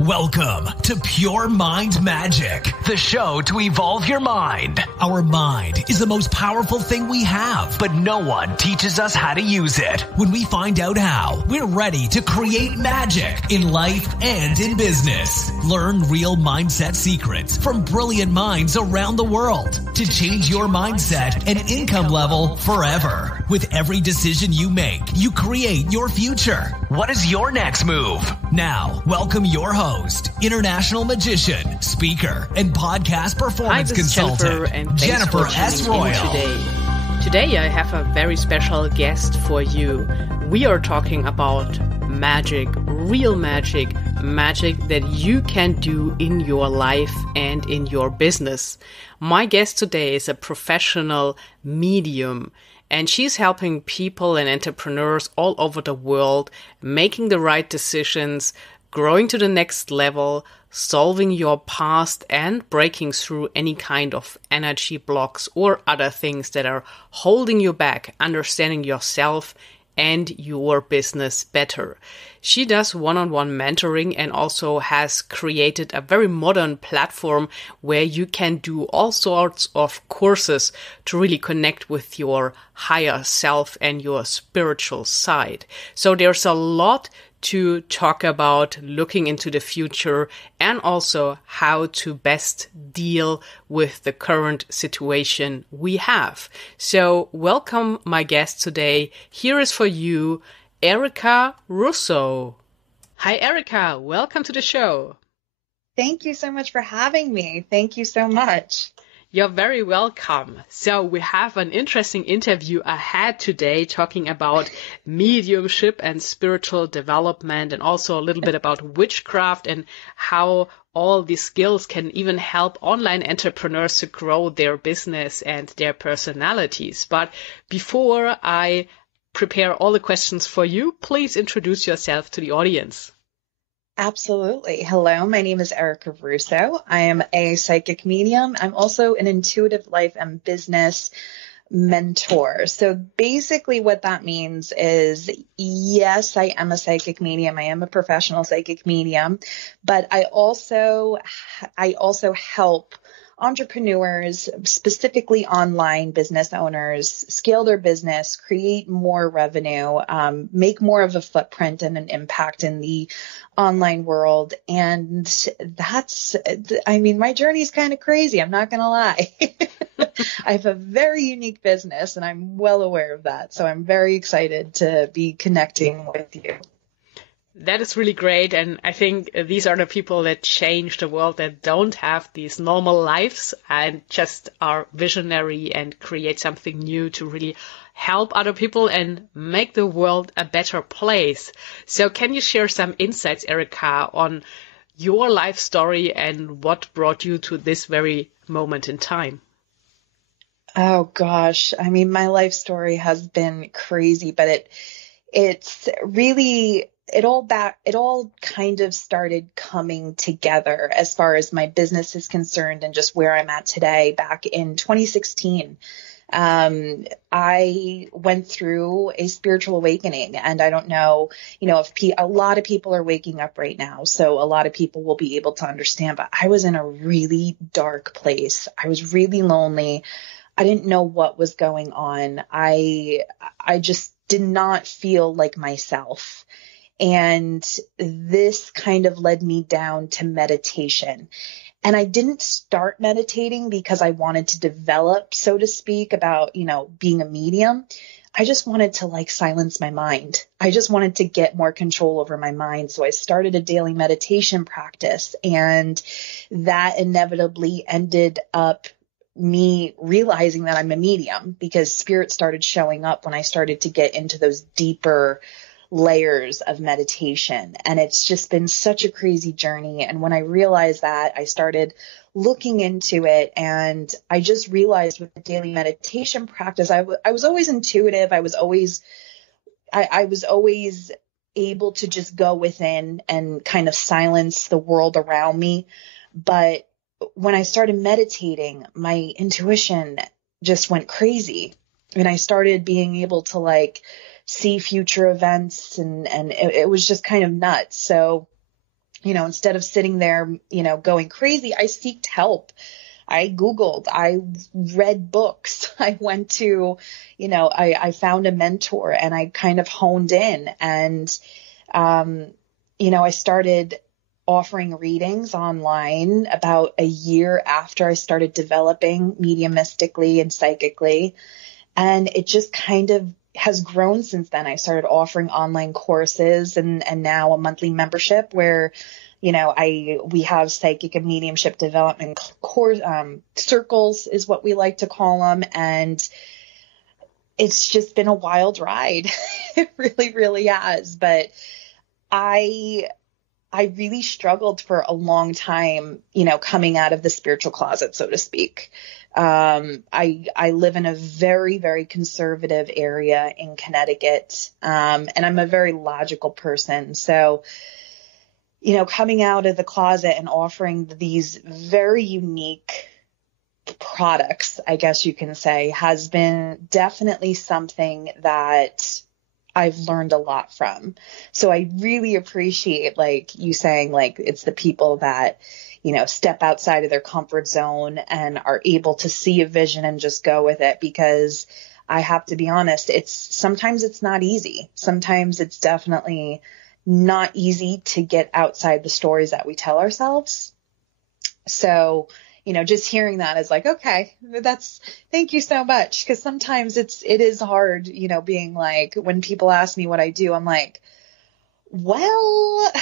Welcome to Pure Mind Magic, the show to evolve your mind. Our mind is the most powerful thing we have, but no one teaches us how to use it. When we find out how, we're ready to create magic in life and in business. Learn real mindset secrets from brilliant minds around the world to change your mindset and income level forever. With every decision you make, you create your future. What is your next move? Now, welcome your host, international magician, speaker, and podcast performance consultant, Jennifer S. Royal. Today I have a very special guest for you. We are talking about magic, real magic, magic that you can do in your life and in your business. My guest today is a professional medium, and she's helping people and entrepreneurs all over the world making the right decisions, growing to the next level, solving your past, and breaking through any kind of energy blocks or other things that are holding you back, understanding yourself and your business better. She does one-on-one mentoring and also has created a very modern platform where you can do all sorts of courses to really connect with your higher self and your spiritual side. So there's a lot to talk about, looking into the future, and also how to best deal with the current situation we have. So welcome my guest today. Here is for you, Erica Russo. Hi Erica, welcome to the show. Thank you so much for having me. Thank you so much. You're very welcome. So we have an interesting interview ahead today talking about mediumship and spiritual development, and also a little bit about witchcraft and how all these skills can even help online entrepreneurs to grow their business and their personalities. But before I prepare all the questions for you, please introduce yourself to the audience. Absolutely. Hello, my name is Erica Russo. I am a psychic medium. I'm also an intuitive life and business mentor. So basically what that means is, yes, I am a psychic medium. I am a professional psychic medium, but I also help entrepreneurs, specifically online business owners, scale their business, create more revenue, make more of a footprint and an impact in the online world. And my journey is kind of crazy. I'm not going to lie. I have a very unique business and I'm well aware of that. So I'm very excited to be connecting with you. That is really great. And I think these are the people that change the world, that don't have these normal lives and just are visionary and create something new to really help other people and make the world a better place. So can you share some insights, Erica, on your life story and what brought you to this very moment in time? Oh gosh. My life story has been crazy, but it's really, it all kind of started coming together as far as my business is concerned and just where I'm at today. Back in 2016, I went through a spiritual awakening, and I don't know, if a lot of people are waking up right now, so a lot of people will be able to understand, but I was in a really dark place. I was really lonely. I didn't know what was going on. I just did not feel like myself. And this kind of led me down to meditation. And I didn't start meditating because I wanted to develop, so to speak, about, being a medium. I just wanted to silence my mind. I just wanted to get more control over my mind. So I started a daily meditation practice, and that inevitably ended up me realizing that I'm a medium, because spirit started showing up when I started to get into those deeper layers of meditation. And it's just been such a crazy journey. And when I realized that, I started looking into it, and I just realized with the daily meditation practice, I was always intuitive. I was always able to just go within and kind of silence the world around me. But when I started meditating, my intuition just went crazy, and I started being able to see future events, and it was just kind of nuts. So instead of sitting there, going crazy, I seeked help. I Googled, I read books, I went to, I found a mentor and I kind of honed in and, I started offering readings online about a year after I started developing mediumistically and psychically. And it just kind of has grown since then. I started offering online courses and now a monthly membership where, we have psychic and mediumship development course, circles is what we like to call them. And it's just been a wild ride. It really, really has. But I really struggled for a long time, coming out of the spiritual closet, so to speak. I live in a very, very conservative area in Connecticut. And I'm a very logical person. So, coming out of the closet and offering these very unique products, I guess you can say, has been definitely something that I've learned a lot from. So I really appreciate, like you saying, like, it's the people that, step outside of their comfort zone and are able to see a vision and just go with it, because I have to be honest, sometimes it's not easy. Sometimes it's definitely not easy to get outside the stories that we tell ourselves. So, just hearing that is like, okay, thank you so much. Cause sometimes it is hard, being like, when people ask me what I do, I'm like, well,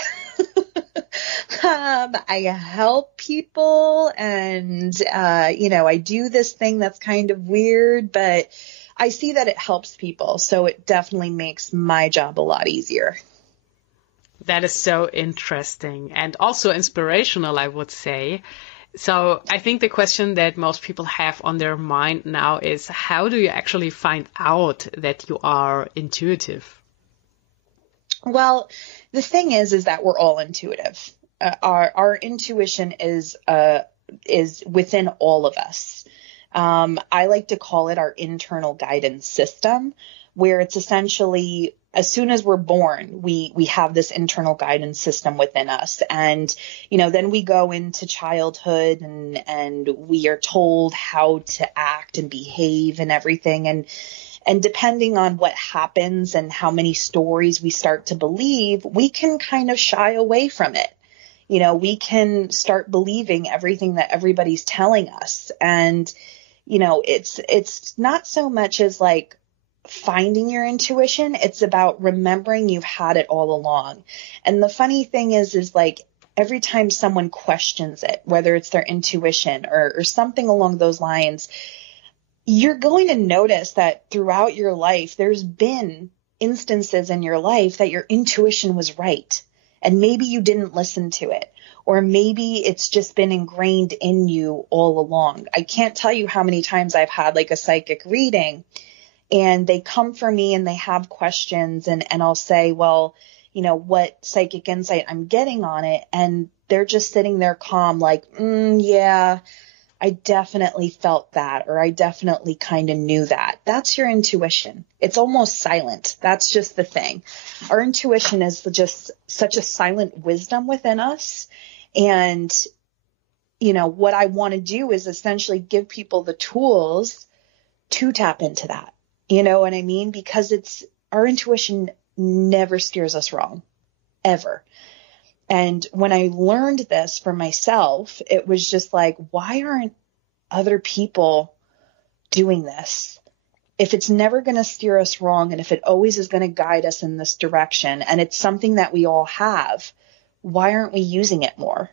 I help people and, I do this thing that's kind of weird, but I see that it helps people. So it definitely makes my job a lot easier. That is so interesting and also inspirational, I would say. So I think the question that most people have on their mind now is, how do you actually find out that you are intuitive? Well, the thing is that we're all intuitive. Our intuition is within all of us. I like to call it our internal guidance system, where it's essentially, as soon as we're born, we have this internal guidance system within us. And, then we go into childhood and we are told how to act and behave and everything. And depending on what happens and how many stories we start to believe, we can kind of shy away from it. We can start believing everything that everybody's telling us. And, it's not so much as like finding your intuition. It's about remembering you've had it all along. And the funny thing is like every time someone questions it, whether it's their intuition or something along those lines, you're going to notice that throughout your life, there's been instances in your life that your intuition was right. And maybe you didn't listen to it, or maybe it's just been ingrained in you all along. I can't tell you how many times I've had like a psychic reading and they come for me and they have questions and I'll say, well, what psychic insight I'm getting on it. And they're just sitting there calm, like, yeah, I definitely felt that, or I definitely kind of knew that. That's your intuition. It's almost silent. That's just the thing. Our intuition is just such a silent wisdom within us. And, what I want to do is essentially give people the tools to tap into that. You know what I mean? Because our intuition never steers us wrong, ever. And when I learned this for myself, it was just like, why aren't other people doing this? If it's never going to steer us wrong, and if it always is going to guide us in this direction, and it's something that we all have, why aren't we using it more?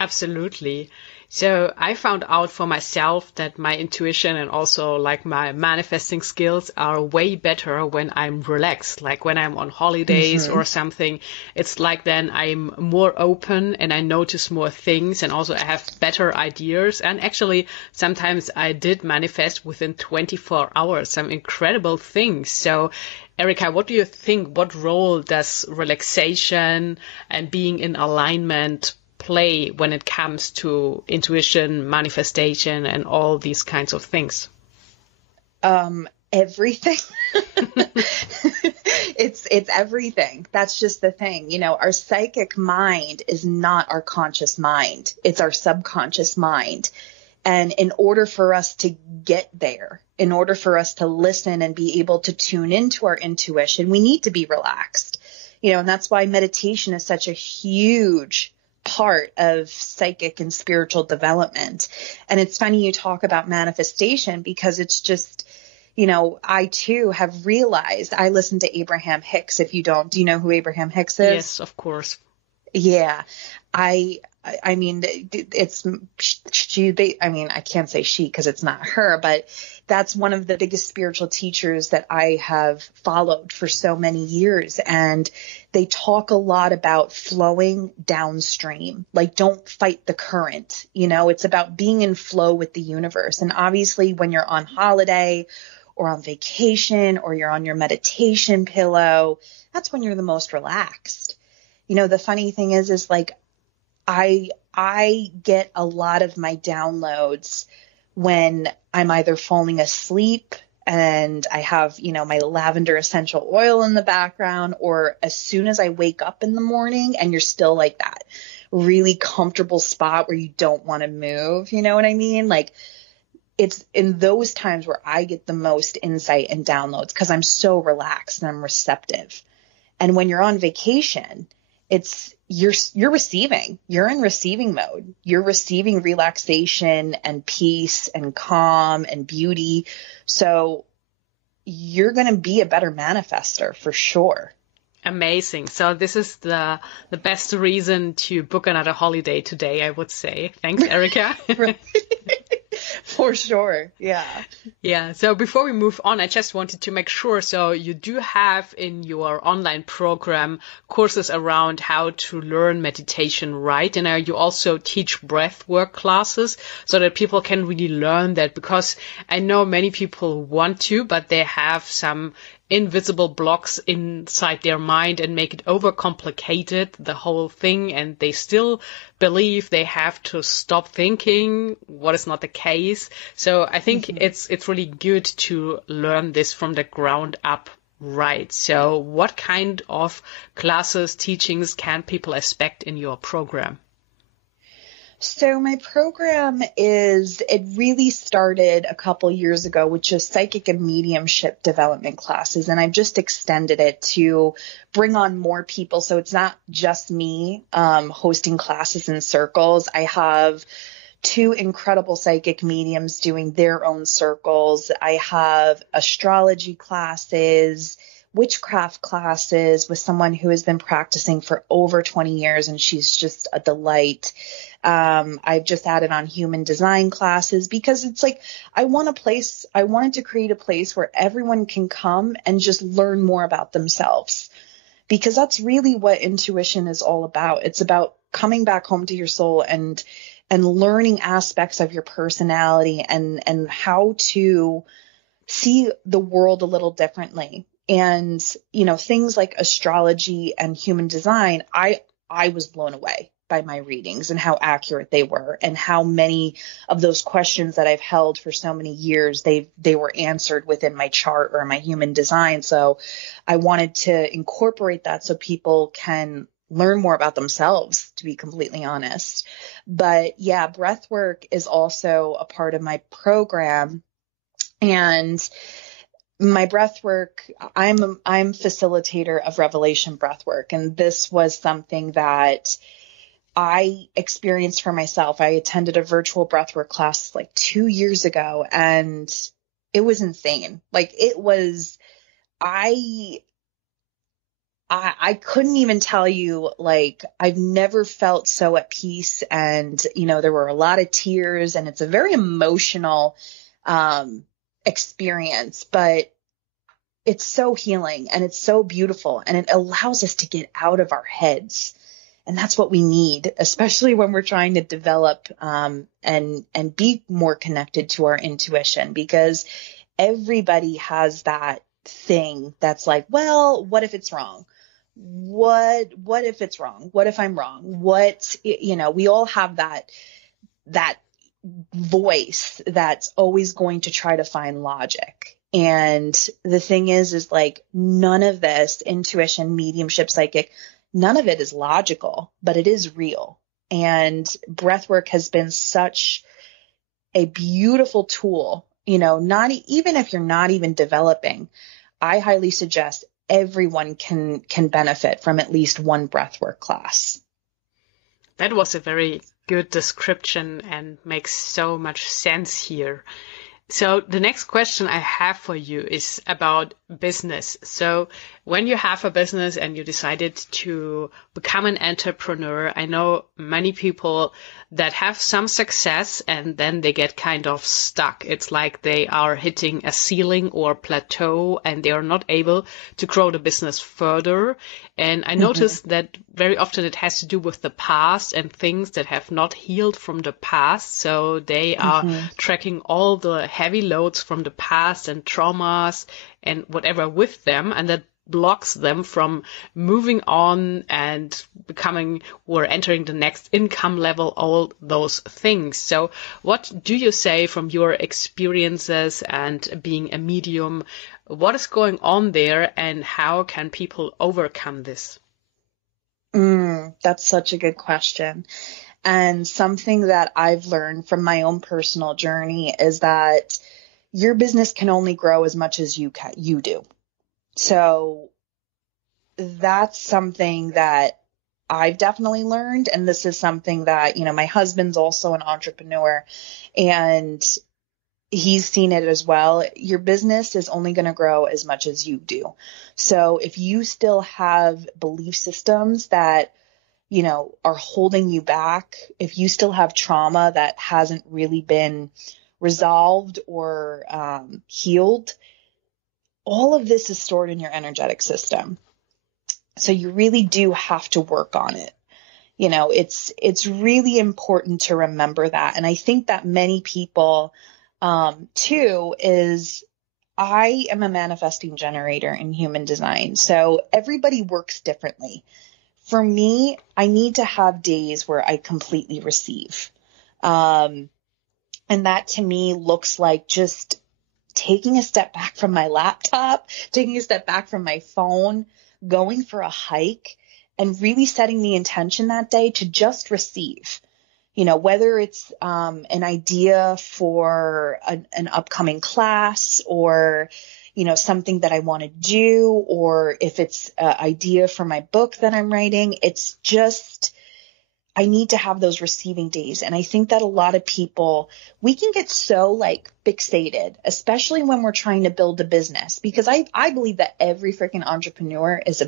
Absolutely. So I found out for myself that my intuition and also like my manifesting skills are way better when I'm relaxed, like when I'm on holidays or something. It's like then I'm more open and I notice more things, and also I have better ideas. And actually sometimes I did manifest within 24 hours some incredible things. So Erica, what do you think? What role does relaxation and being in alignment play when it comes to intuition, manifestation, and all these kinds of things? Everything. It's everything. That's just the thing. You know, our psychic mind is not our conscious mind. It's our subconscious mind. And in order for us to get there, in order for us to listen and be able to tune into our intuition, we need to be relaxed. You know, and that's why meditation is such a huge part of psychic and spiritual development. And it's funny you talk about manifestation, because it's just, you know, I too have realized, I listen to Abraham Hicks. If you don't, do you know who Abraham Hicks is? Yes, of course. Yeah. I mean, it's she, I mean, I can't say she because it's not her, but that's one of the biggest spiritual teachers that I have followed for so many years. And they talk a lot about flowing downstream, like don't fight the current. You know, it's about being in flow with the universe. And obviously when you're on holiday or on vacation or you're on your meditation pillow, that's when you're the most relaxed. You know, the funny thing is like, I get a lot of my downloads when I'm either falling asleep and I have, you know, my lavender essential oil in the background, or as soon as I wake up in the morning and you're still like that really comfortable spot where you don't want to move. You know what I mean? Like, it's in those times where I get the most insight and downloads because I'm so relaxed and I'm receptive. And when you're on vacation, it's you're receiving, you're in receiving mode. You're receiving relaxation and peace and calm and beauty. So you're going to be a better manifester for sure. Amazing. So this is the best reason to book another holiday today, I would say. Thanks, Erica. For sure. Yeah. Yeah. So before we move on, I just wanted to make sure. So you do have in your online program courses around how to learn meditation, right? And you also teach breath work classes so that people can really learn that, because I know many people want to, but they have some invisible blocks inside their mind and make it overcomplicated, the whole thing, and they still believe they have to stop thinking, what is not the case. So I think it's really good to learn this from the ground up, right? So what kind of classes, teachings can people expect in your program? So my program it really started a couple years ago with just psychic and mediumship development classes. And I've just extended it to bring on more people. So it's not just me hosting classes in circles. I have 2 incredible psychic mediums doing their own circles. I have astrology classes, witchcraft classes with someone who has been practicing for over 20 years, and she's just a delight. I've just added on human design classes because it's like, I wanted to create a place where everyone can come and just learn more about themselves, because that's really what intuition is all about. It's about coming back home to your soul and learning aspects of your personality and how to see the world a little differently. And, you know, things like astrology and human design, I was blown away by my readings and how accurate they were, and how many of those questions that I've held for so many years, they were answered within my chart or my human design. So I wanted to incorporate that so people can learn more about themselves, to be completely honest. But yeah, breath work is also a part of my program. And my breath work, I'm facilitator of Revelation breath work. And this was something that I experienced for myself. I attended a virtual breathwork class like 2 years ago, and it was insane. Like, it was, I couldn't even tell you, like, I've never felt so at peace. And, you know, there were a lot of tears, and it's a very emotional, experience, but it's so healing and it's so beautiful, and it allows us to get out of our heads. And that's what we need, especially when we're trying to develop and be more connected to our intuition, because everybody has that thing that's like, well, what if it's wrong? What if it's wrong? What if I'm wrong? You know, we all have that voice that's always going to try to find logic. And the thing is like none of this intuition, mediumship, psychic, none of it is logical, but it is real. And breath work has been such a beautiful tool, not even if you're not even developing. I highly suggest everyone can benefit from at least one breathwork class. That was a very good description and makes so much sense here. So the next question I have for you is about business. So when you have a business and you decided to become an entrepreneur, I know many people that have some success and then they get kind of stuck. It's like they are hitting a ceiling or plateau and they are not able to grow the business further. And I noticed that very often it has to do with the past and things that have not healed from the past. So they are tracking all the heavy loads from the past and traumas and whatever with them, and that blocks them from moving on and becoming or entering the next income level, all those things. So what do you say from your experiences and being a medium? What is going on there and how can people overcome this? That's such a good question. And something that I've learned from my own personal journey is that your business can only grow as much as you do. So that's something that I've definitely learned. And this is something that, my husband's also an entrepreneur and he's seen it as well. Your business is only going to grow as much as you do. So if you still have belief systems that, are holding you back, if you still have trauma that hasn't really been resolved or healed, all of this is stored in your energetic system. So you really do have to work on it. It's really important to remember that. And I think that many people, too, is I am a manifesting generator in human design. So everybody works differently. For me, I need to have days where I completely receive. And that to me looks like just taking a step back from my laptop, taking a step back from my phone, going for a hike, and really setting the intention that day to just receive. Whether it's an idea for an upcoming class or, something that I want to do, or if it's an idea for my book that I'm writing, it's just, I need to have those receiving days. And I think that a lot of people, we can get so fixated, especially when we're trying to build a business, because I believe that every freaking entrepreneur is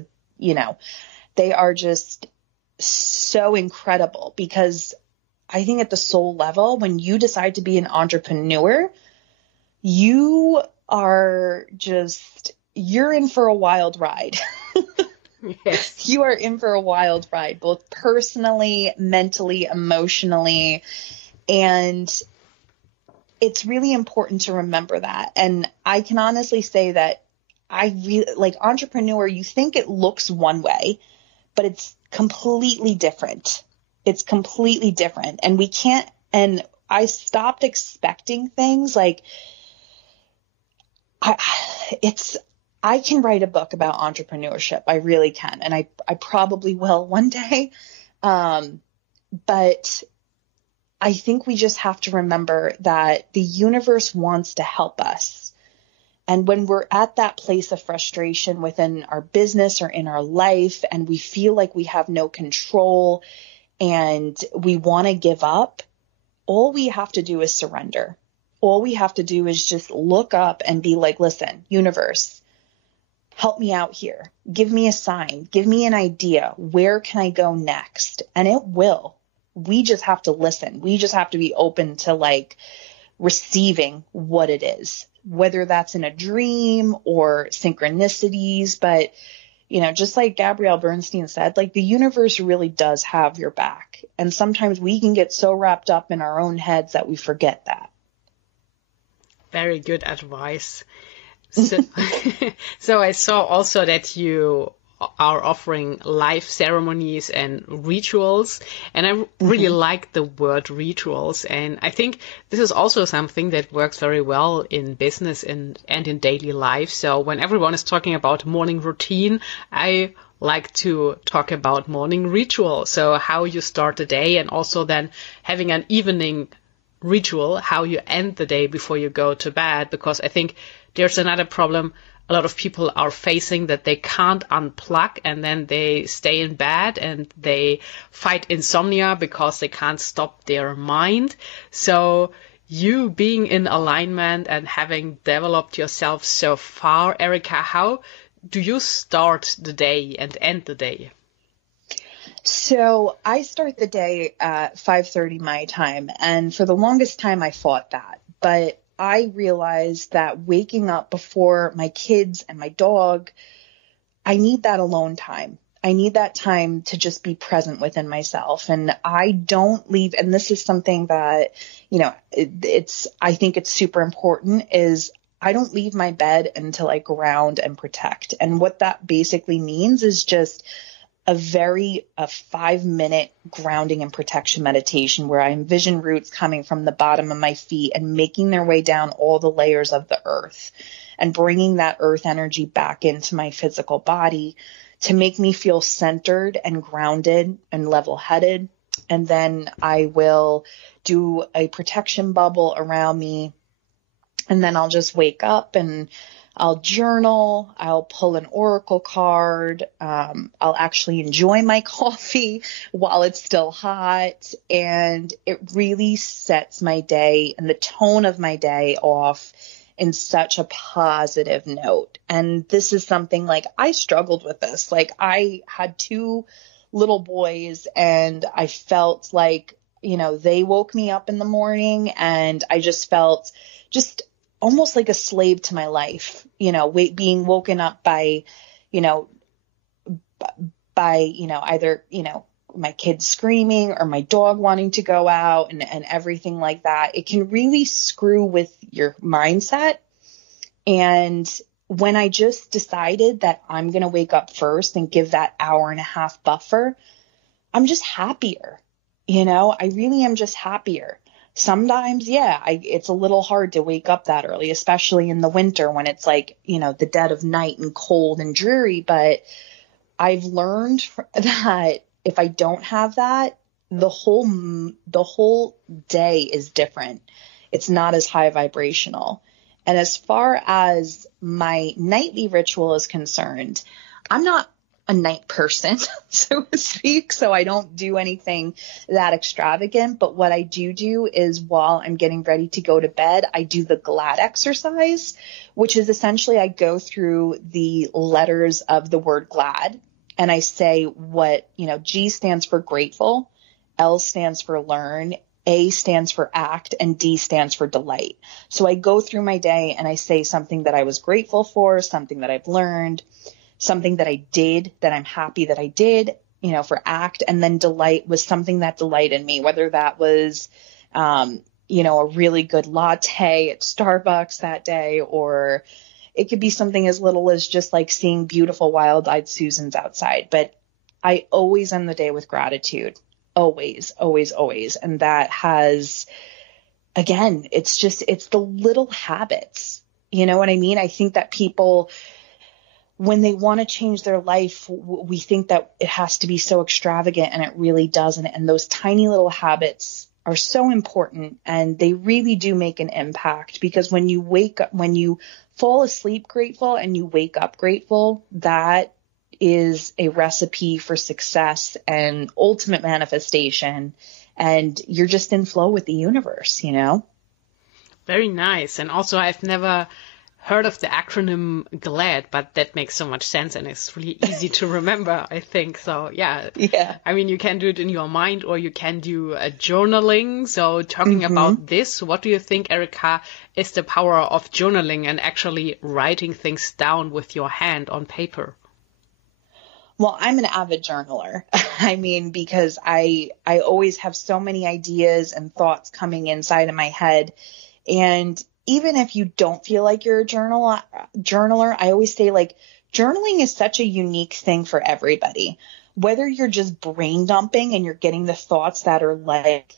they are just so incredible, because I think at the soul level, when you decide to be an entrepreneur, you are you're in for a wild ride. Yes. You are in for a wild ride, both personally, mentally, emotionally. And it's really important to remember that. And I can honestly say that I really entrepreneur, you think it looks one way, but it's completely different. It's completely different. And I stopped expecting things I can write a book about entrepreneurship. I really can. And I probably will one day. But I think we just have to remember that the universe wants to help us. And when we're at that place of frustration within our business or in our life, and we feel like we have no control and we want to give up, all we have to do is surrender. All we have to do is just look up and be like, listen, universe, help me out here. Give me a sign. Give me an idea. Where can I go next? And it will. We just have to listen. We just have to be open to receiving what it is, whether that's in a dream or synchronicities. But, just like Gabrielle Bernstein said, the universe really does have your back. And sometimes we can get so wrapped up in our own heads that we forget that. Very good advice. So, so I saw also that you are offering live ceremonies and rituals. And I really like the word rituals. And I think this is also something that works very well in business and in daily life. So when everyone is talking about morning routine, I like to talk about morning ritual. So how you start the day, and also then having an evening ritual, how you end the day before you go to bed. Because I think there's another problem a lot of people are facing, that they can't unplug, and then they stay in bed and they fight insomnia because they can't stop their mind. So you being in alignment and having developed yourself so far, Erica, how do you start the day and end the day? So I start the day at 5:30 my time, and for the longest time I fought that. But I realized that waking up before my kids and my dog, I need that alone time. I need that time to just be present within myself. And I don't leave, and this is something that, I think it's super important, is I don't leave my bed until I ground and protect. And what that basically means is just a 5-minute grounding and protection meditation where I envision roots coming from the bottom of my feet and making their way down all the layers of the earth and bringing that earth energy back into my physical body to make me feel centered and grounded and level-headed. And then I will do a protection bubble around me. And then I'll just wake up and I'll journal, I'll pull an oracle card, I'll actually enjoy my coffee while it's still hot, and it really sets my day and the tone of my day off in such a positive note. And this is something, like, I struggled with this. Like, I had 2 little boys, and I felt like, they woke me up in the morning, and I just felt just almost like a slave to my life, being woken up by, either, my kids screaming or my dog wanting to go out and everything like that. It can really screw with your mindset. And when I just decided that I'm going to wake up first and give that hour and a half buffer, I'm just happier. I really am just happier. Sometimes, it's a little hard to wake up that early, especially in the winter when it's like, the dead of night and cold and dreary. But I've learned that if I don't have that, the whole day is different. It's not as high vibrational. And as far as my nightly ritual is concerned, I'm not a night person, so to speak, so I don't do anything that extravagant. But what I do is, while I'm getting ready to go to bed, I do the GLAD exercise, which is essentially I go through the letters of the word GLAD, and I say what, G stands for grateful, L stands for learn, A stands for act, and D stands for delight. So I go through my day and I say something that I was grateful for, something that I've learned, something that I did that I'm happy that I did, for act. And then delight was something that delighted me, whether that was, a really good latte at Starbucks that day, or it could be something as little as just like seeing beautiful wild-eyed Susans outside. But I always end the day with gratitude. Always, always, always. And that has, again, it's the little habits. You know what I mean? I think that people, when they want to change their life, we think that it has to be so extravagant, and it really doesn't. And those tiny little habits are so important, and they really do make an impact, because when you wake up, when you fall asleep grateful and you wake up grateful, that is a recipe for success and ultimate manifestation. And you're just in flow with the universe, Very nice. And also, I've never heard of the acronym GLAD, but that makes so much sense, and it's really easy to remember, I think. So yeah. I mean, you can do it in your mind, or you can do a journaling. So talking about this, what do you think, Erica, is the power of journaling and actually writing things down with your hand on paper? Well, I'm an avid journaler. I mean, because I always have so many ideas and thoughts coming inside of my head. And even if you don't feel like you're a journaler, I always say, like, journaling is such a unique thing for everybody. Whether you're just brain dumping and you're getting the thoughts that are like,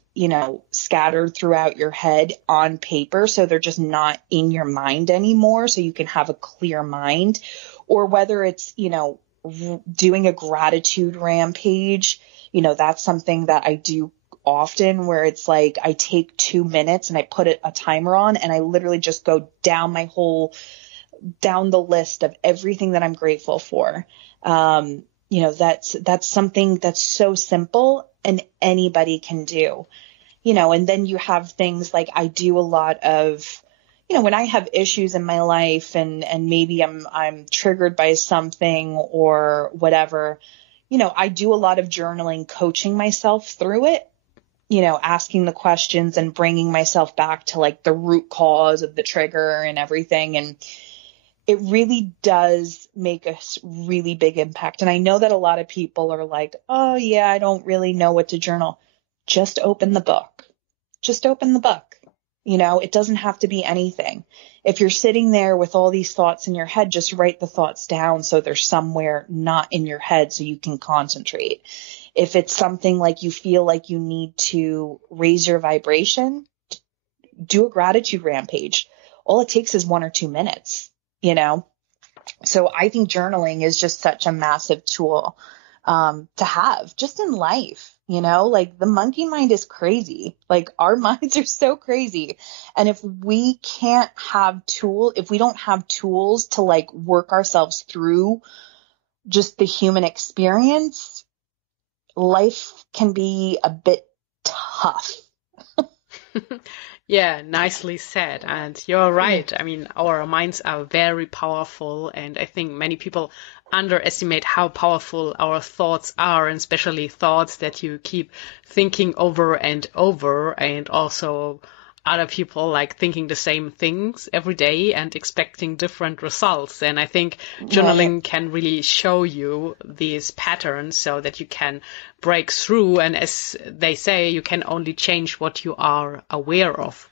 scattered throughout your head on paper, so they're just not in your mind anymore, so you can have a clear mind, or whether it's, doing a gratitude rampage, that's something that I do often, where it's like I take 2 minutes and I put a timer on and I literally just go down the list of everything that I'm grateful for. That's something that's so simple and anybody can do, and then you have things like I do a lot of, when I have issues in my life and maybe I'm triggered by something or whatever, I do a lot of journaling, coaching myself through it, asking the questions and bringing myself back to like the root cause of the trigger and everything. And it really does make a really big impact. And I know that a lot of people are like, oh yeah, I don't really know what to journal. Just open the book. Just open the book. It doesn't have to be anything. If you're sitting there with all these thoughts in your head, just write the thoughts down so they're somewhere not in your head so you can concentrate. If it's something like you feel like you need to raise your vibration, do a gratitude rampage. All it takes is 1 or 2 minutes, So I think journaling is just such a massive tool to have just in life. Like the monkey mind is crazy. Like our minds are so crazy. And if we don't have tools to like work ourselves through just the human experience, life can be a bit tough. Yeah, nicely said. And you're right. I mean, our minds are very powerful. And I think many people underestimate how powerful our thoughts are, and especially thoughts that you keep thinking over and over. And also other people like thinking the same things every day and expecting different results. And I think journaling can really show you these patterns so that you can break through. And as they say, you can only change what you are aware of.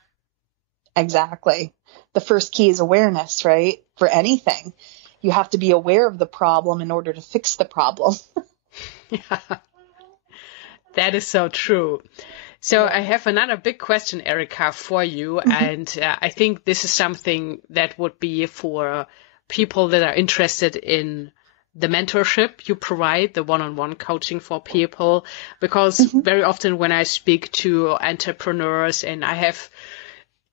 Exactly. The first key is awareness, right? For anything. You have to be aware of the problem in order to fix the problem. Yeah, that is so true. So I have another big question, Erica, for you. And I think this is something that would be for people that are interested in the mentorship you provide, the one-on-one coaching for people, because very often when I speak to entrepreneurs, and I have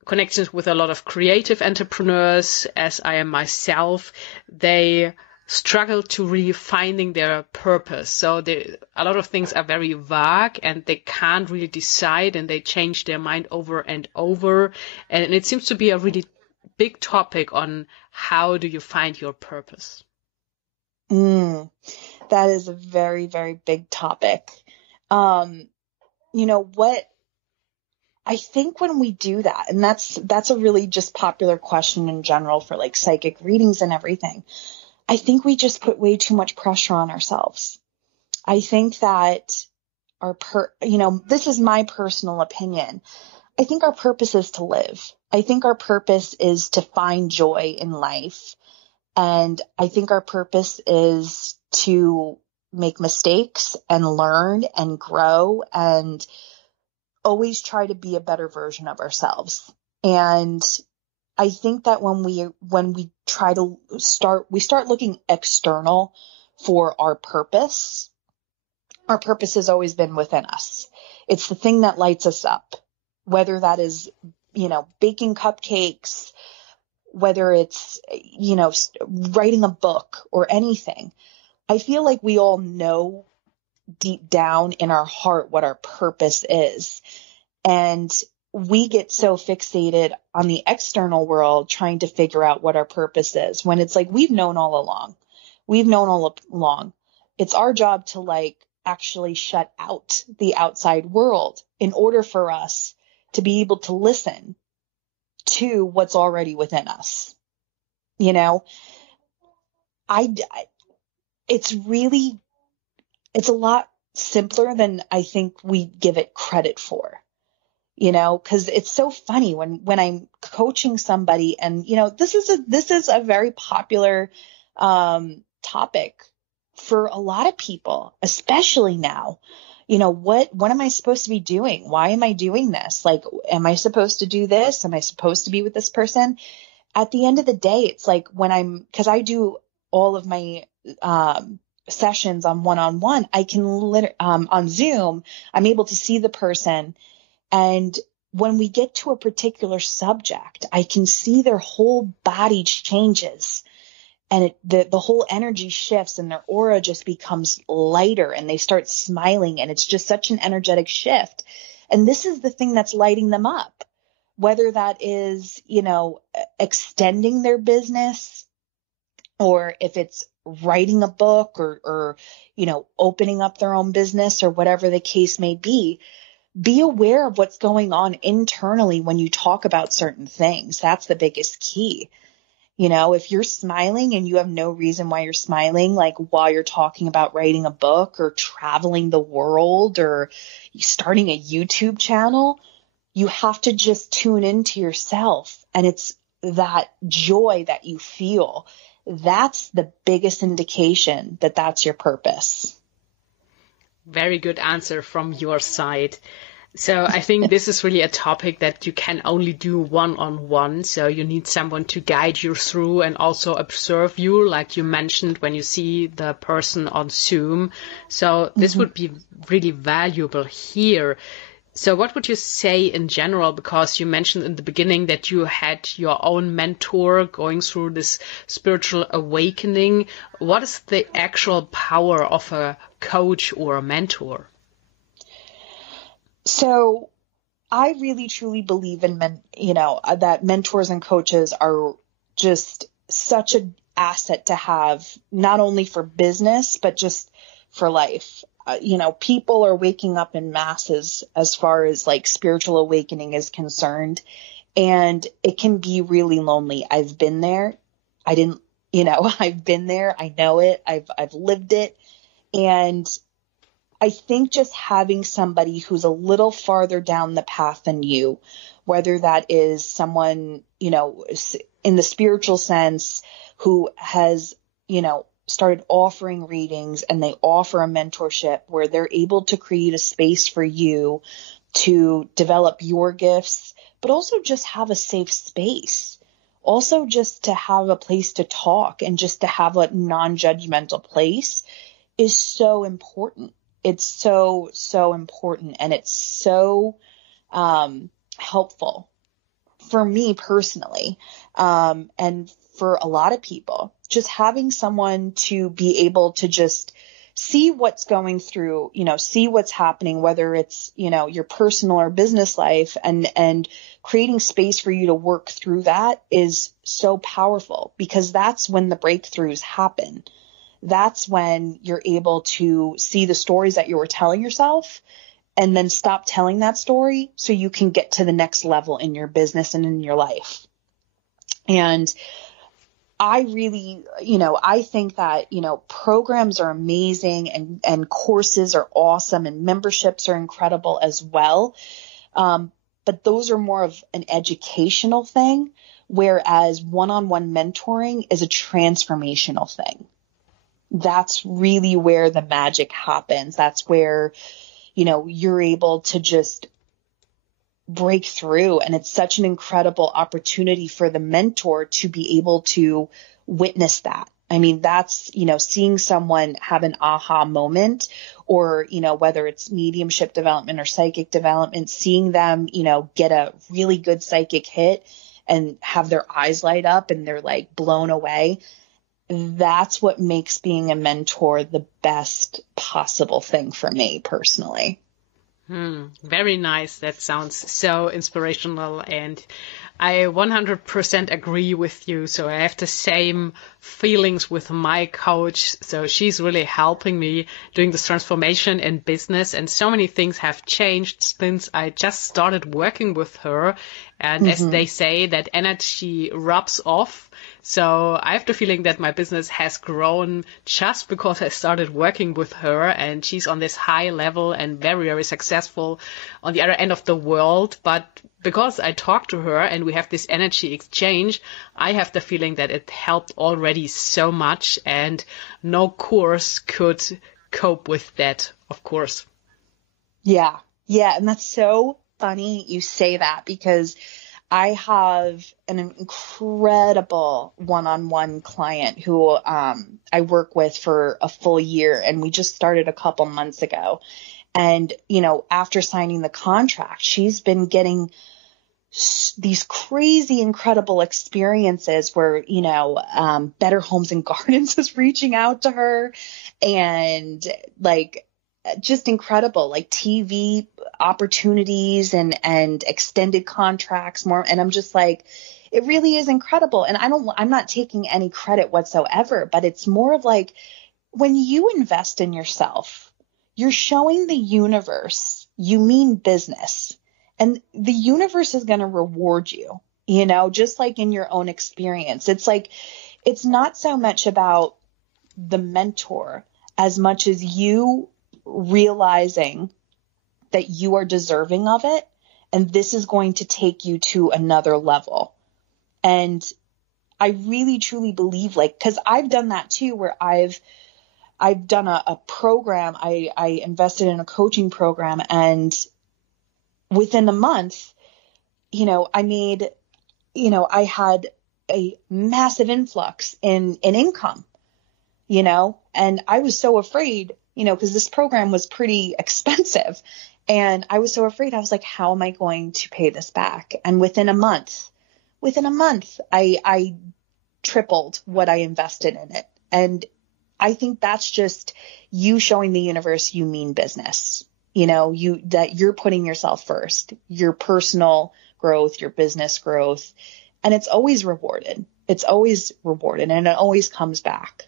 connections with a lot of creative entrepreneurs, as I am myself, they struggle to really finding their purpose. So a lot of things are very vague and they can't really decide, and they change their mind over and over. And it seems to be a really big topic on how do you find your purpose. That is a very, very big topic. What I think when we do that, and that's a really just popular question in general for like psychic readings and everything, I think we just put way too much pressure on ourselves. I think that this is my personal opinion. I think our purpose is to live. I think our purpose is to find joy in life. And I think our purpose is to make mistakes and learn and grow and always try to be a better version of ourselves. And I think that when we try to start looking external for our purpose has always been within us. It's the thing that lights us up, whether that is, baking cupcakes, whether it's, writing a book or anything. I feel like we all know deep down in our heart what our purpose is. And we get so fixated on the external world trying to figure out what our purpose is, when it's like we've known all along. It's our job to like actually shut out the outside world in order for us to be able to listen to what's already within us. It's a lot simpler than I think we give it credit for, because it's so funny when I'm coaching somebody, and, this is a very popular topic for a lot of people, especially now. What am I supposed to be doing? Why am I doing this? Like, am I supposed to do this? Am I supposed to be with this person? At the end of the day, it's like because I do all of my, sessions on one-on-one, I can on Zoom, I'm able to see the person. And when we get to a particular subject, I can see their whole body changes. And the whole energy shifts and their aura just becomes lighter and they start smiling. And it's just such an energetic shift. And this is the thing that's lighting them up, whether that is, extending their business, or if it's writing a book or, opening up their own business, or whatever the case may be. Be aware of what's going on internally when you talk about certain things. That's the biggest key. If you're smiling and you have no reason why you're smiling, like while you're talking about writing a book or traveling the world or starting a YouTube channel, you have to just tune into yourself. And it's that joy that you feel. That's the biggest indication that that's your purpose. Very good answer from your side. So I think this is really a topic that you can only do one-on-one. So you need someone to guide you through and also observe you, like you mentioned, when you see the person on Zoom. So this would be really valuable here. So what would you say in general, because you mentioned in the beginning that you had your own mentor going through this spiritual awakening. What is the actual power of a coach or a mentor? So I really truly believe in that mentors and coaches are just such an asset to have, not only for business, but just for life. People are waking up in masses as far as like spiritual awakening is concerned, and it can be really lonely. I've been there. I've been there. I know it. I've lived it. And I think just having somebody who's a little farther down the path than you, whether that is someone, in the spiritual sense, who has, started offering readings, and they offer a mentorship where they're able to create a space for you to develop your gifts, but also just have a safe space. Also just to have a place to talk and just to have a non-judgmental place is so important. It's so, so important. And it's so helpful for me personally. And for a lot of people, just having someone to be able to just see what's going through, see what's happening, whether it's, your personal or business life, and creating space for you to work through that is so powerful, because that's when the breakthroughs happen. That's when you're able to see the stories that you were telling yourself and then stop telling that story so you can get to the next level in your business and in your life. And I really, I think that, programs are amazing and courses are awesome and memberships are incredible as well. But those are more of an educational thing, whereas one-on-one mentoring is a transformational thing. That's really where the magic happens. That's where, you're able to just break through. And it's such an incredible opportunity for the mentor to be able to witness that. I mean, that's, seeing someone have an aha moment, or, whether it's mediumship development or psychic development, seeing them, get a really good psychic hit and have their eyes light up and they're like blown away. That's what makes being a mentor the best possible thing for me personally. Very nice. That sounds so inspirational, and I 100% agree with you. So I have the same feelings with my coach. So she's really helping me doing this transformation in business, and so many things have changed since I just started working with her. And as they say, that energy rubs off. So I have the feeling that my business has grown just because I started working with her, and she's on this high level and very, very successful on the other end of the world. But because I talked to her and we have this energy exchange, I have the feeling that it helped already so much, and no course could cope with that, of course. Yeah. Yeah. And that's so funny you say that, because I have an incredible one-on-one client who I work with for a full year, and we just started a couple months ago. And, you know, after signing the contract, she's been getting these crazy, incredible experiences where, you know, Better Homes and Gardens is reaching out to her, and like, just incredible, like TV opportunities and extended contracts more. And I'm just like, it really is incredible. And I'm not taking any credit whatsoever, but it's more of like, when you invest in yourself, you're showing the universe you mean business, and the universe is going to reward you, you know, just like in your own experience. It's like, it's not so much about the mentor as much as you realizing that you are deserving of it, and this is going to take you to another level. And I really truly believe, like, because I've done that too, where I've done a program, I invested in a coaching program, and within a month, you know, I had a massive influx in income, you know, and I was so afraid, you know, because this program was pretty expensive, and I was so afraid. I was like, how am I going to pay this back? And within a month, I tripled what I invested in it. And I think that's just you showing the universe you mean business, you know, that you're putting yourself first, your personal growth, your business growth, and it's always rewarded. It's always rewarded, and it always comes back.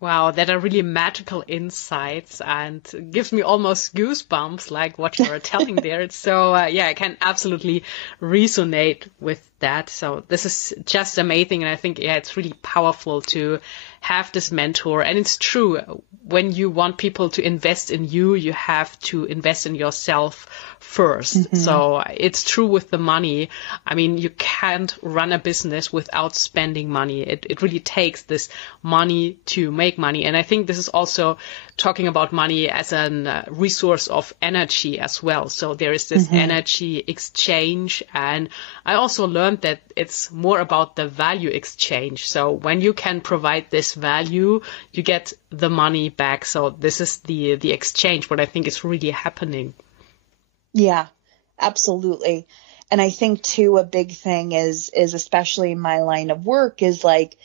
Wow, that are really magical insights, and gives me almost goosebumps, like what you are telling there. It's so, yeah, I can absolutely resonate with that. So this is just amazing. And I think, yeah, it's really powerful to have this mentor. And it's true, when you want people to invest in you, you have to invest in yourself first. Mm-hmm. So it's true with the money. I mean, you can't run a business without spending money. It really takes this money to make money. And I think this is also talking about money as a resource of energy as well. So there is this energy exchange. And I also learned that it's more about the value exchange. So when you can provide this value, you get the money back. So this is the exchange, what I think is really happening. Yeah, absolutely. And I think too, a big thing is especially in my line of work, is like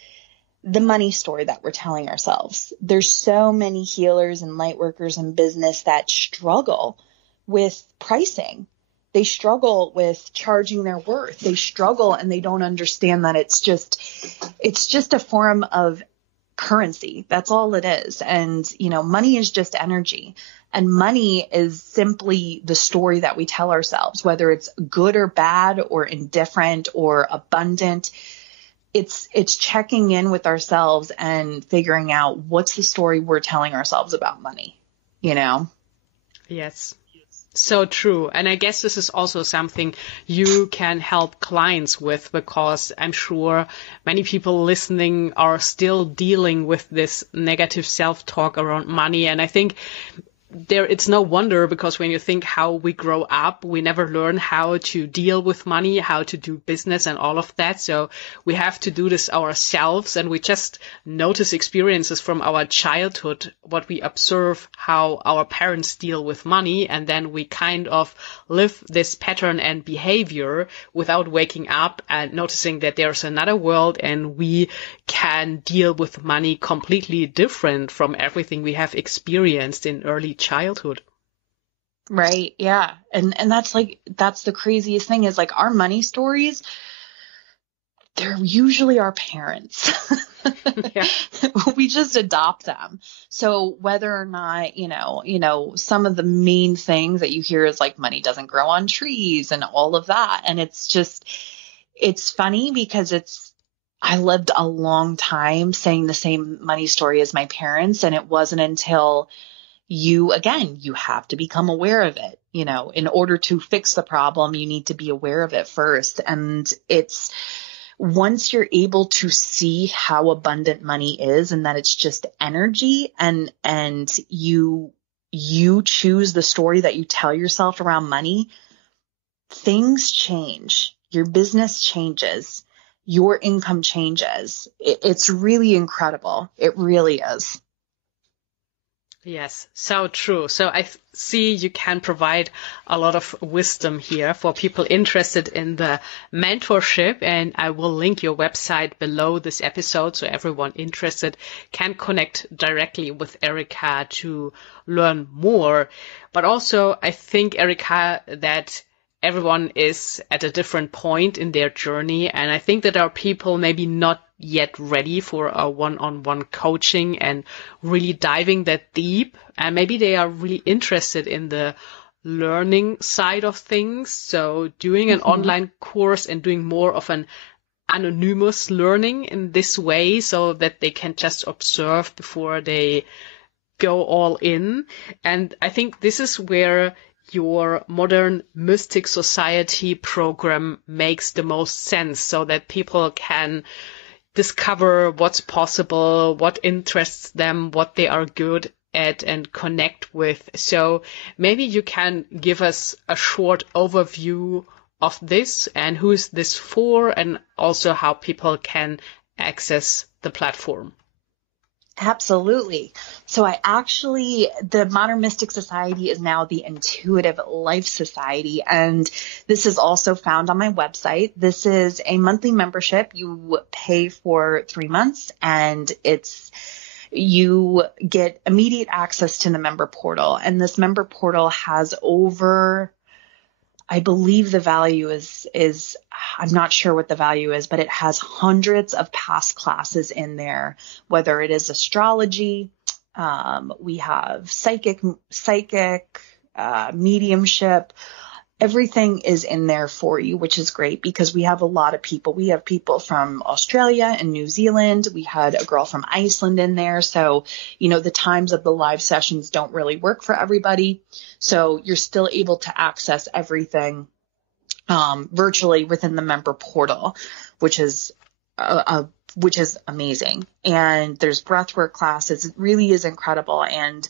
the money story that we're telling ourselves. There's so many healers and light workers in business that struggle with pricing. They struggle with charging their worth. They struggle, and they don't understand that it's just a form of currency. That's all it is. And, you know, money is just energy, and money is simply the story that we tell ourselves, whether it's good or bad or indifferent or abundant. It's checking in with ourselves and figuring out what's the story we're telling ourselves about money, you know? Yes. So true. And I guess this is also something you can help clients with, because I'm sure many people listening are still dealing with this negative self-talk around money. And I think it's no wonder, because when you think how we grow up, we never learn how to deal with money, how to do business and all of that. So we have to do this ourselves, and we just notice experiences from our childhood, what we observe, how our parents deal with money, and then we kind of live this pattern and behavior without waking up and noticing that there's another world, and we can deal with money completely different from everything we have experienced in early childhood. Right. Yeah. And that's the craziest thing, is like our money stories, they're usually our parents. Yeah. We just adopt them. So whether or not, you know, some of the main things that you hear is like money doesn't grow on trees and all of that. And it's funny because I lived a long time saying the same money story as my parents. And it wasn't until you have to become aware of it. In order to fix the problem, you need to be aware of it first. And it's once you're able to see how abundant money is and that it's just energy and you choose the story that you tell yourself around money, things change. Your business changes. Your income changes. It's really incredible. It really is. Yes, so true. So I see you can provide a lot of wisdom here for people interested in the mentorship, and I will link your website below this episode so everyone interested can connect directly with Erica to learn more. But also, I think, Erica, that everyone is at a different point in their journey, and I think that our people maybe not yet ready for a one-on-one coaching and really diving that deep, and maybe they are really interested in the learning side of things, so doing an online course and doing more of an anonymous learning in this way so that they can just observe before they go all in. And I think this is where your modern mystic society program makes the most sense, so that people can discover what's possible, what interests them, what they are good at, and connect with. So maybe you can give us a short overview of this and who is this for, and also how people can access the platform. Absolutely. So the Modern Mystic Society is now the Intuitive Life Society, and this is also found on my website. This is a monthly membership. You pay for 3 months, and you get immediate access to the member portal. And this member portal has I believe the value is I'm not sure what the value is, but it has hundreds of past classes in there, whether it is astrology, we have psychic, mediumship. Everything is in there for you, which is great because we have a lot of people. We have people from Australia and New Zealand. We had a girl from Iceland in there. So, the times of the live sessions don't really work for everybody. So you're still able to access everything virtually within the member portal, which is amazing. And there's breathwork classes. It really is incredible. And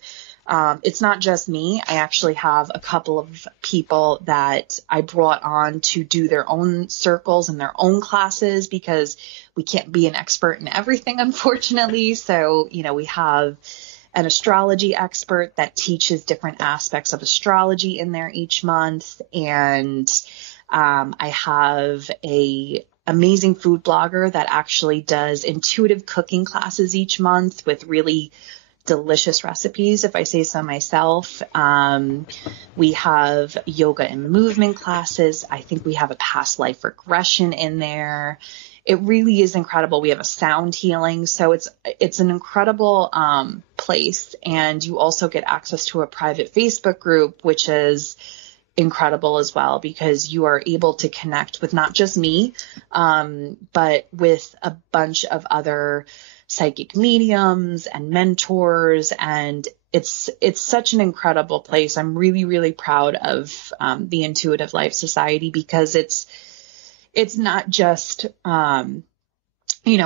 it's not just me. I actually have a couple of people that I brought on to do their own circles and their own classes because we can't be an expert in everything, unfortunately. So, we have an astrology expert that teaches different aspects of astrology in there each month. And I have a amazing food blogger that actually does intuitive cooking classes each month with really delicious recipes, if I say so myself. We have yoga and movement classes. I think we have a past life regression in there. It really is incredible. We have a sound healing. So it's an incredible place. And you also get access to a private Facebook group, which is incredible as well, because you are able to connect with not just me, but with a bunch of other psychic mediums and mentors. And it's such an incredible place. I'm really, really proud of the Intuitive Life Society because it's not just,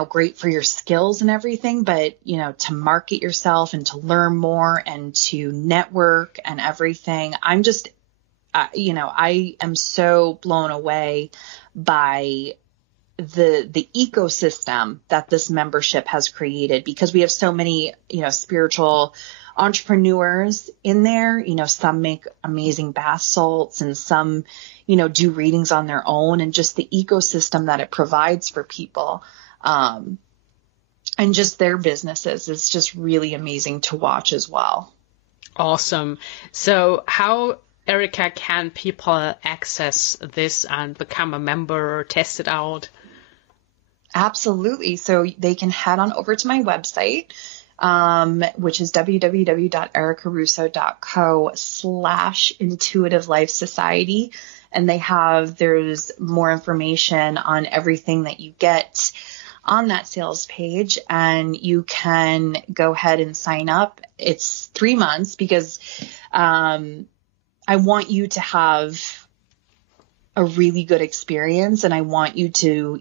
great for your skills and everything, but, to market yourself and to learn more and to network and everything. I'm just, I am so blown away by the ecosystem that this membership has created, because we have so many, spiritual entrepreneurs in there. Some make amazing bath salts and some, do readings on their own, and just the ecosystem that it provides for people, and just their businesses is just really amazing to watch as well. Awesome. So how, Erica, can people access this and become a member or test it out? Absolutely. So they can head on over to my website, which is www.ericarusso.co/Intuitive Life Society. And there's more information on everything that you get. on that sales page, and you can go ahead and sign up. It's 3 months because I want you to have a really good experience, and I want you to,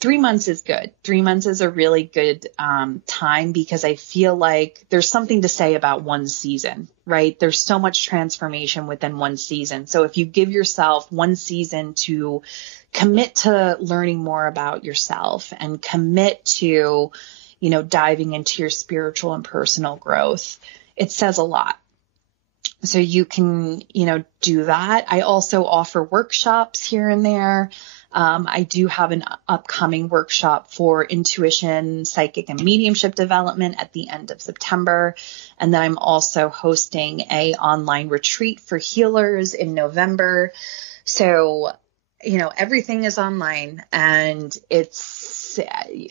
3 months is good. 3 months is a really good time, because I feel like there's something to say about one season, right? There's so much transformation within one season. So if you give yourself one season to commit to learning more about yourself and commit to, diving into your spiritual and personal growth, it says a lot. So you can, do that. I also offer workshops here and there. I do have an upcoming workshop for intuition, psychic, and mediumship development at the end of September. And then I'm also hosting a online retreat for healers in November. So, everything is online, and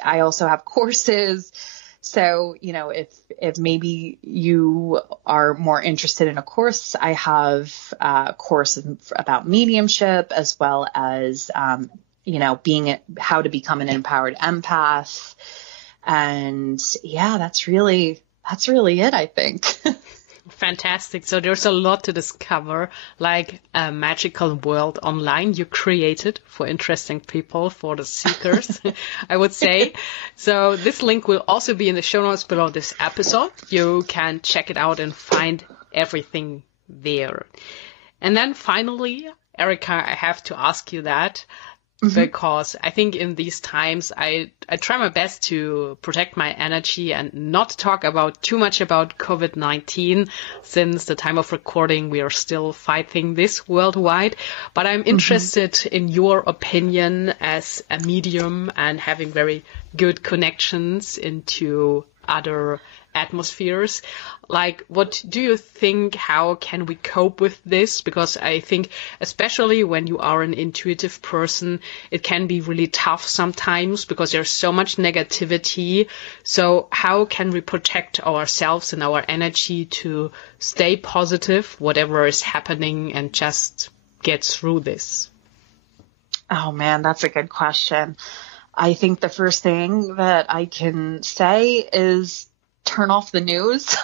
I also have courses. So, if maybe you are more interested in a course, I have a course about mediumship, as well as, how to become an empowered empath. And yeah, that's really it, I think. Fantastic. So there's a lot to discover, like a magical world online you created for interesting people, for the seekers, I would say. So this link will also be in the show notes below this episode. You can check it out and find everything there. And then finally, Erica, I have to ask you that. Because I think in these times, I try my best to protect my energy and not talk too much about COVID-19. Since the time of recording, we are still fighting this worldwide. But I'm interested in your opinion as a medium and having very good connections into other atmospheres. Like, what do you think? How can we cope with this? Because I think, especially when you are an intuitive person, it can be really tough sometimes because there's so much negativity. So how can we protect ourselves and our energy to stay positive, whatever is happening, and just get through this? Oh man, that's a good question. I think the first thing that I can say is turn off the news.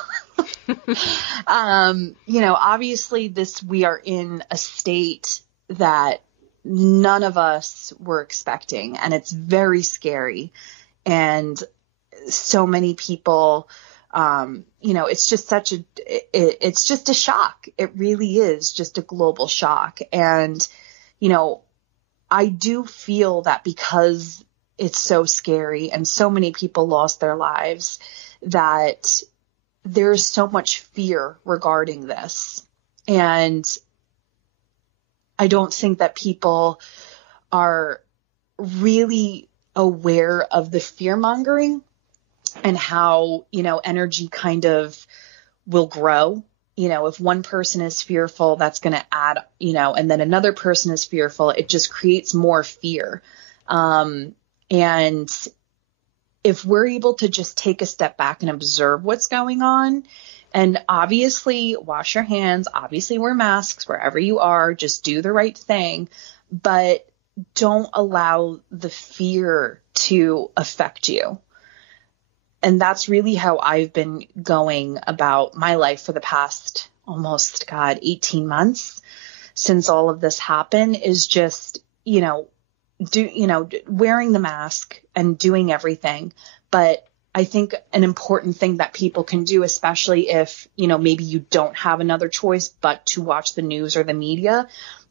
Obviously we are in a state that none of us were expecting, and it's very scary. And so many people, it's just it's just a shock. It really is just a global shock. And, I do feel that because it's so scary and so many people lost their lives, that there's so much fear regarding this. And I don't think that people are really aware of the fear mongering and how, energy kind of will grow. If one person is fearful, that's going to add, and then another person is fearful, it just creates more fear. And if we're able to just take a step back and observe what's going on, and obviously wash your hands, obviously wear masks wherever you are, just do the right thing, but don't allow the fear to affect you. And that's really how I've been going about my life for the past almost, 18 months since all of this happened, is just, wearing the mask and doing everything. But I think an important thing that people can do, especially if, maybe you don't have another choice but to watch the news or the media,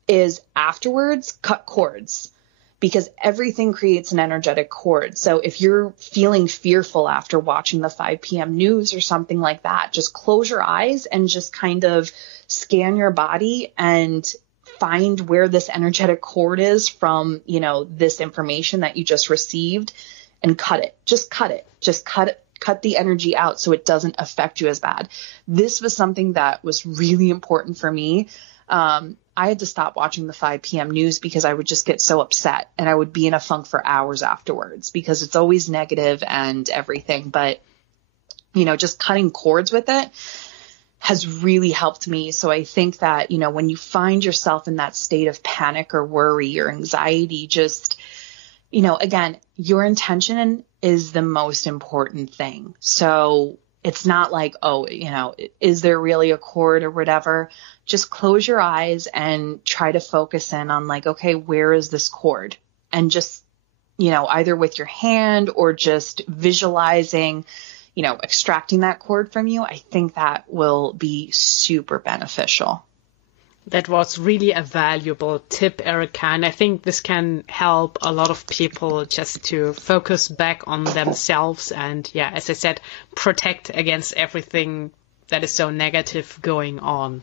is afterwards cut cords, because everything creates an energetic cord. So if you're feeling fearful after watching the 5 p.m. news or something like that, just close your eyes and just kind of scan your body and find where this energetic cord is from, this information that you just received, and cut it. Just cut it. Just cut the energy out so it doesn't affect you as bad. This was something that was really important for me. I had to stop watching the 5 p.m. news because I would just get so upset, and I would be in a funk for hours afterwards because it's always negative and everything. But, just cutting cords with it has really helped me. So I think that, when you find yourself in that state of panic or worry or anxiety, just, again, your intention is the most important thing. So it's not like, oh, is there really a cord or whatever? Just close your eyes and try to focus in on like, okay, where is this cord? And just, either with your hand or just visualizing, extracting that cord from you. I think that will be super beneficial. That was really a valuable tip, Erica, and I think this can help a lot of people just to focus back on themselves and, as I said, protect against everything that is so negative going on.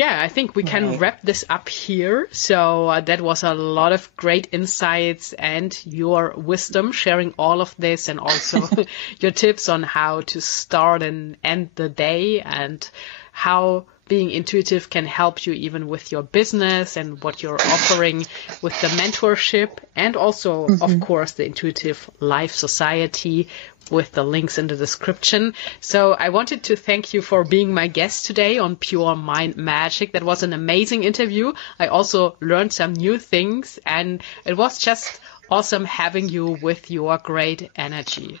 I think we can wrap this up here. So that was a lot of great insights and your wisdom, sharing all of this, and also your tips on how to start and end the day, and how being intuitive can help you even with your business and what you're offering with the mentorship, and also, of course, the Intuitive Life Society with the links in the description. So I wanted to thank you for being my guest today on Pure Mind Magic. That was an amazing interview. I also learned some new things, and it was just awesome having you with your great energy.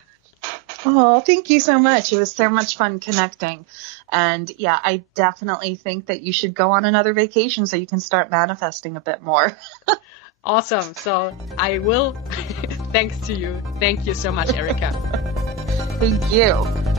Oh, thank you so much. It was so much fun connecting. And I definitely think that you should go on another vacation so you can start manifesting a bit more. Awesome. So I will. Thanks to you. Thank you so much, Erica. Thank you.